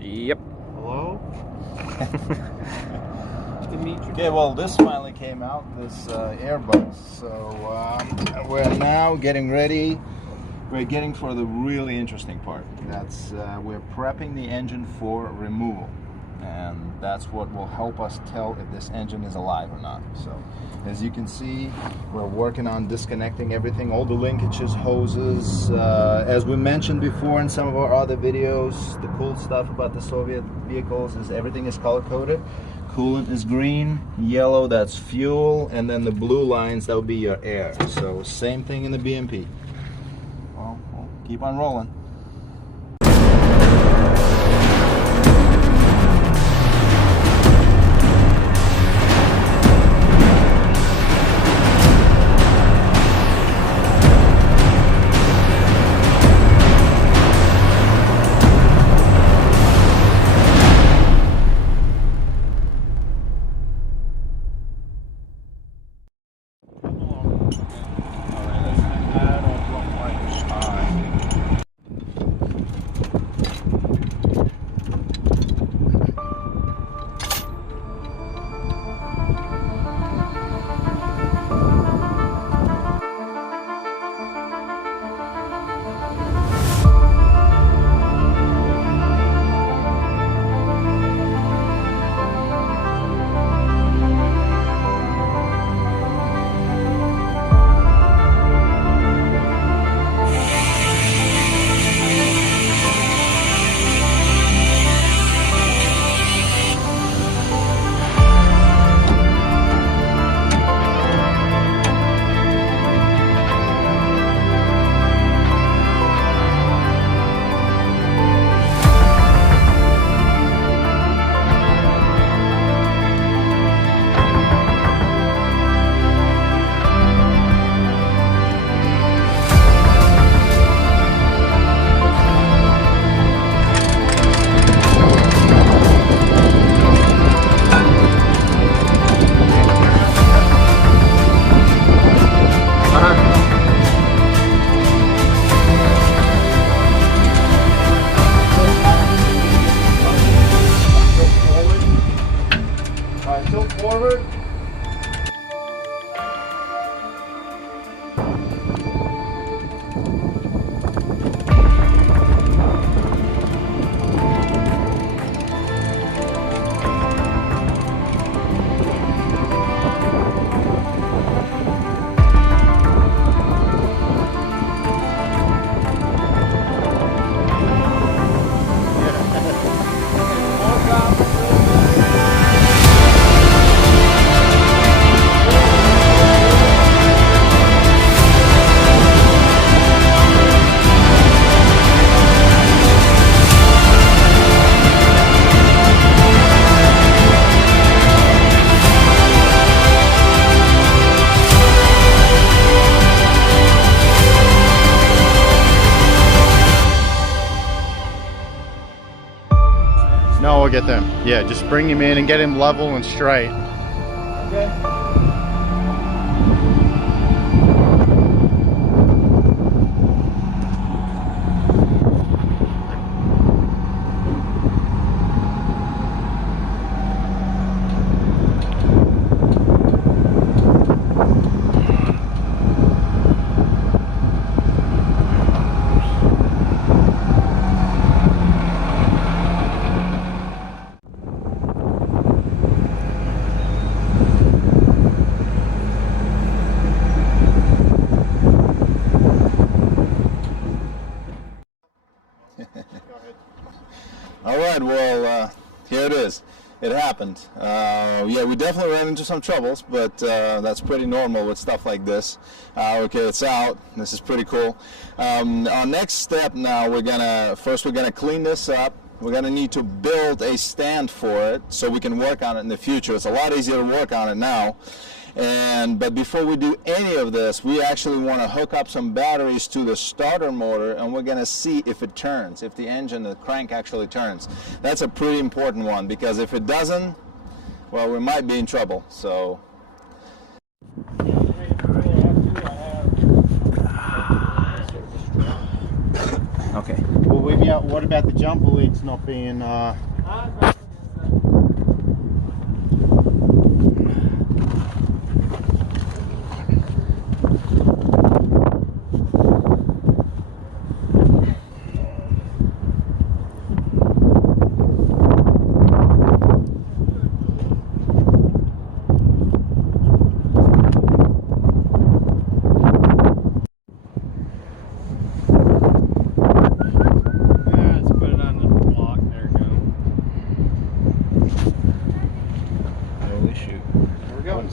Yep. Hello? Nice to meet you. Okay, well, this finally came out, this Airbus. So we're now getting ready. We're getting for the really interesting part. That's we're prepping the engine for removal, and that's what will help us tell if this engine is alive or not. So, as you can see, we're working on disconnecting everything, all the linkages, hoses. As we mentioned before in some of our other videos, the cool stuff about the Soviet vehicles is everything is color-coded. Coolant is green, yellow that's fuel, and then the blue lines, that would be your air. So same thing in the BMP. Well, we'll keep on rolling. Tilt forward. No, we'll get them. Yeah, just bring him in and get him level and straight. Okay. All right, well, here it is. It happened. Yeah, we definitely ran into some troubles, but that's pretty normal with stuff like this. Okay, it's out. This is pretty cool. Our next step now, we're gonna clean this up. We're gonna need to build a stand for it so we can work on it in the future. It's a lot easier to work on it now. But before we do any of this, we actually want to hook up some batteries to the starter motor, and we're going to see if it turns, if the engine, the crank actually turns. That's a pretty important one, because if it doesn't, well, we might be in trouble. So. Okay. Well, we Yeah, what about the jumper leads not being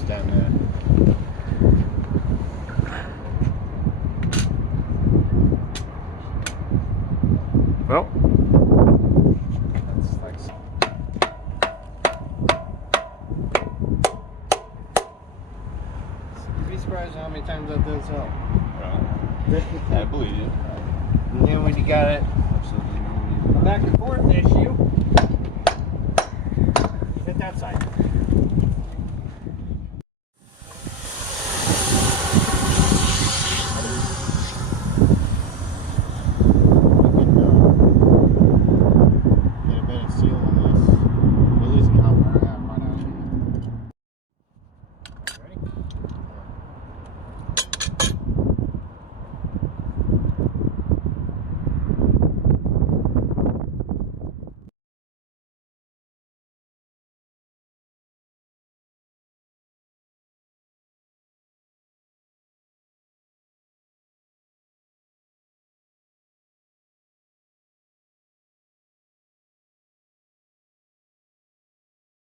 down there. Well, You'd be surprised how many times that does help. I believe you. And then when you got it back and forth ish,